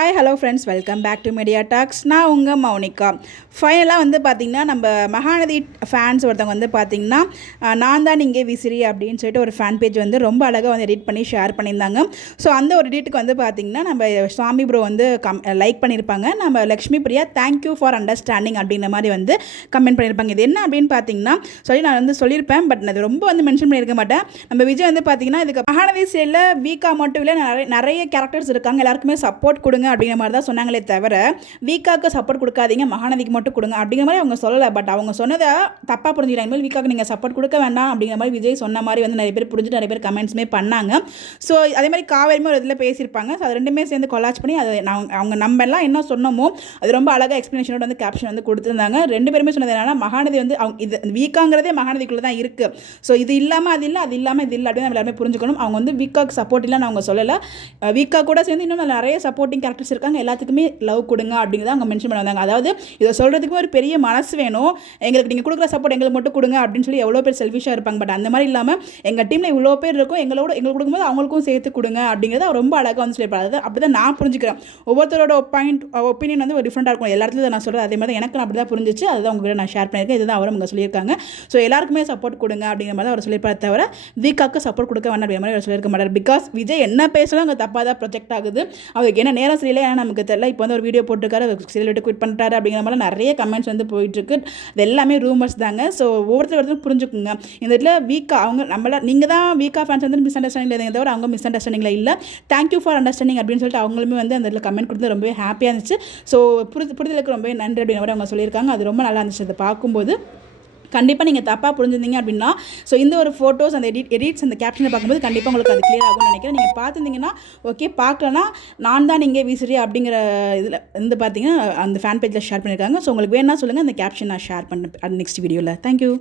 Hi hello friends, welcome back to media talks. நான் உங்கள் மௌனிகா. ஃபைனலாக வந்து பார்த்திங்கன்னா நம்ம மகாநதி ஃபேன்ஸ் ஒருத்தவங்க வந்து பார்த்திங்கன்னா நான் தான் இங்கே விசிறி அப்படின்னு சொல்லிட்டு ஒரு ஃபேன் பேஜ் வந்து ரொம்ப அழகாக வந்து எடிட் பண்ணி ஷேர் பண்ணியிருந்தாங்க. ஸோ அந்த ஒரு எடிட்டுக்கு வந்து பார்த்திங்கன்னா நம்ம சுவாமி ப்ரோ வந்து லைக் பண்ணியிருப்பாங்க. நம்ம Lakshmi Priya thank you for understanding அப்படிங்கிற மாதிரி வந்து கமெண்ட் பண்ணியிருப்பாங்க. இது என்ன அப்படின்னு பார்த்தீங்கன்னா நான் வந்து சொல்லியிருப்பேன், பட் அது ரொம்ப வந்து மென்ஷன் பண்ணியிருக்க மாட்டேன். நம்ம விஜய் வந்து பார்த்திங்கன்னா இதுக்கு மகாநதி சைடில் வீக்கா மட்டும் இல்லை, நிறைய கேரக்டர்ஸ் இருக்காங்க, எல்லாருக்குமே சப்போர்ட் கொடுங்க அப்படிங்கிற மாதிரி தான் சொன்னாங்களே தவிர வீக்காக்கு சப்போர்ட் கொடுக்காதீங்க, மகாநதிக்கு மட்டும் கொடுங்க அப்படிங்கிற மாதிரி அவங்க சொல்லலை. பட் அவங்க சொன்னதை தப்பாக புரிஞ்சுக்கலாம். இனிமேல் வீக்காக்கு நீங்கள் சப்போர்ட் கொடுக்க வேண்டாம் அப்படிங்கிற மாதிரி விஜய் சொன்ன மாதிரி வந்து நிறைய பேர் புரிஞ்சுட்டு நிறைய பேர் கமெண்ட்ஸுமே பண்ணாங்க. ஸோ அதே மாதிரி காவேரியுமே ஒரு இதில் பேசியிருப்பாங்க. ஸோ அது ரெண்டுமே சேர்ந்து கொலாச் பண்ணி அதை அவங்க நம்ம எல்லாம் என்ன சொன்னமோ அது ரொம்ப அழகாக எக்ஸ்ப்ளனேஷனோட வந்து கேப்ஷன் வந்து கொடுத்துருந்தாங்க. ரெண்டு பேருமே சொன்னது என்னன்னா, மகாநதி வந்து அவங்க இது வீக்காங்கிறதே மகாநதிக்குள்ளே தான் இருக்குது. ஸோ இது இல்லாமல் அது இல்லை, அது இல்லாமல் இது இல்லை அப்படின்னு நம்ம எல்லாருமே புரிஞ்சுக்கணும். அவங்க வந்து வீக்காக்கு சப்போர்ட் இல்லைன்னு அவங்க சொல்லலை. வீக்கா கூட சேர்ந்து இன்னும் நிறைய சப்போர்ட்டிங் கேரக்டர்ஸ் இருக்காங்க, எல்லாத்துக்குமே லவ் கொடுங்க அப்படிங்கிறத அவங்க மென்ஷன் பண்ணி வந்தாங்க. அதாவது இதை சொல்கிறதுக்கு ஒரு பெரிய மனசு வேணும். எங்களுக்கு நீங்கள் கொடுக்குற சப்போர்ட் எங்களுக்கு மட்டும் கொடுங்க அப்படின்னு சொல்லி எவ்வளோ பேர் செல்ஃபிஷாக இருப்பாங்க. பட் அந்த மாதிரி இல்லாமல் எங்கள் டீமில் இவ்வளோ பேர் இருக்கும், எங்களுக்கு கொடுக்கும்போது அவங்களுக்கும் சேர்த்து கொடுங்க அப்படிங்கிறத ரொம்ப அழகாக வந்து சொல்லியிருப்பாங்க. அதாவது அப்படி தான் நான் புரிஞ்சுக்கிறேன். ஒவ்வொருத்தரோட ஒப்பீனியன் வந்து ஒரு டிஃப்ரெண்ட்டாக இருக்கும். எல்லா இடத்துலையும் நான் சொல்கிறது அதே மாதிரி எனக்கு அப்படி தான் புரிஞ்சிச்சு. அதுதான் உங்ககிட்ட நான் ஷேர் பண்ணியிருக்கேன். இதுதான் அவரும் அவங்க சொல்லியிருக்காங்க. ஸோ எல்லாருக்குமே சப்போர்ட் கொடுங்க அப்படிங்கிற மாதிரி அவர் சொல்லியிருப்பார் தவிர வீக்காக்கு சப்போர்ட் கொடுக்க வேண்டாம் அப்படிங்கிற மாதிரி அவர் சொல்லியிருக்க மாட்டார். பிகாஸ் விஜய் என்ன பேசலாம் அங்கே தப்பாக தான் ப்ரொஜெக்ட் ஆகுது. அவருக்கு என்ன நேரம் சரியில்லை, ஏன்னா நமக்கு தெரியல. இப்போ வந்து ஒரு வீடியோ போட்டிருக்காரு, சீரியல் விட்டு குவிட் பண்ணிட்டாரு அப்படிங்கிற மாதிரி நிறைய கமெண்ட்ஸ் வந்து போயிட்டுருக்கு. அது எல்லாமே ரூமர்ஸ் தாங்க. ஸோ ஒவ்வொருத்தர் புரிஞ்சுக்குங்க. இந்த இதில் வீக்கா அவங்க நம்மள நீங்கள் தான் வீக்கா ஃபேன்ஸ் வந்து மிஸ் அண்டர்ஸ்டாண்டிங் இல்லை, தவிர அவங்க மிஸ் அண்டர்ஸ்டாண்டிங்கில் இல்லை. தேங்க்யூ ஃபார் அண்டர்ஸ்டாண்டிங் அப்படின்னு சொல்லிட்டு அவங்களுமே வந்து அந்த இதில் கமெண்ட் கொடுத்து ரொம்பவே ஹாப்பியாக இருந்துச்சு. ஸோ புரிதலுக்கு ரொம்பவே நன்றி அப்படிங்கிற மாதிரி அவங்க சொல்லியிருக்காங்க. அது ரொம்ப நல்லா இருந்துச்சு அதை பார்க்கும்போது. கண்டிப்பாக நீங்கள் தப்பாக புரிஞ்சிருந்தீங்க அப்படின்னா இந்த ஒரு ஃபோட்டோஸ் அந்த எடிட்ஸ் அந்த கேப்ஷனை பார்க்கும்போது கண்டிப்பாக உங்களுக்கு அது கிளியர் ஆகும்னு நினைக்கிறேன். நீங்கள் பார்த்துருந்தீங்கன்னா ஓகே, பார்க்கலன்னா நான் தான் இங்கே விசிறி அப்படிங்கிற இதில் வந்து பார்த்தீங்கன்னா அந்த ஃபேன் பேஜில் ஷேர் பண்ணியிருக்காங்க. ஸோ உங்களுக்கு வேணா சொல்லுங்கள், அந்த கேப்ஷன் நான் ஷேர் பண்ணேன் நெக்ஸ்ட் வீடியோவில். தேங்க்யூ.